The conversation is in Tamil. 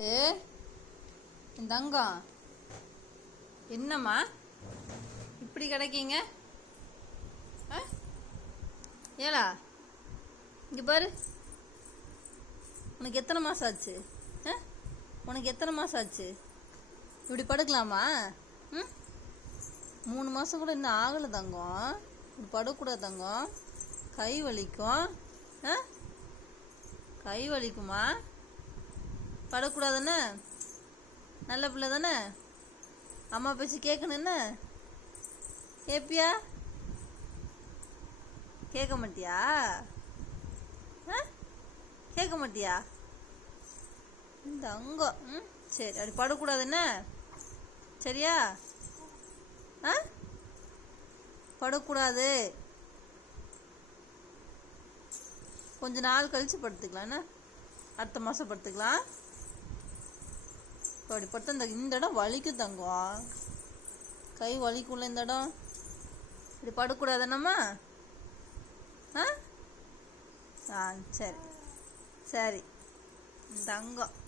ஏ தங்கம் என்னம்மா? இப்படி கிடைக்கீங்க? ஆ? ஏலா இங்கே பாரு. உனக்கு எத்தனை மாதம் ஆச்சு? ஆ? உனக்கு எத்தனை மாதம் ஆச்சு? இப்படி படுக்கலாமா? ம்? மூணு மாதம் கூட இன்னும் ஆகலை தங்கம் இப்படி படுக்கக்கூடாது தங்கம் கை வலிக்கும். ஆ? கை வலிக்குமா? படக்கூடாதுன்னு? நல்ல பிள்ளை தானே? அம்மா பேச்சு கேட்கணும் என்ன? கேப்பியா? கேட்க மாட்டியா? ஆ? கேட்க மாட்டியா? இந்த அங்கோ. ம் சரி அப்படி படக்கூடாது என்ன? சரியா? ஆ? படக்கூடாது. கொஞ்ச நாள் கழிச்சு படுத்துக்கலாம் அடுத்த மாதம் படுத்துக்கலாம். அப்படி படுத்து இந்த இந்த இடம் வலிக்கு தங்கம் கை வலிக்குள்ள இந்த இடம். இப்படி படக்கூடாது நம்ம? ஆ? ஆ சரி. சரி. தங்கம்.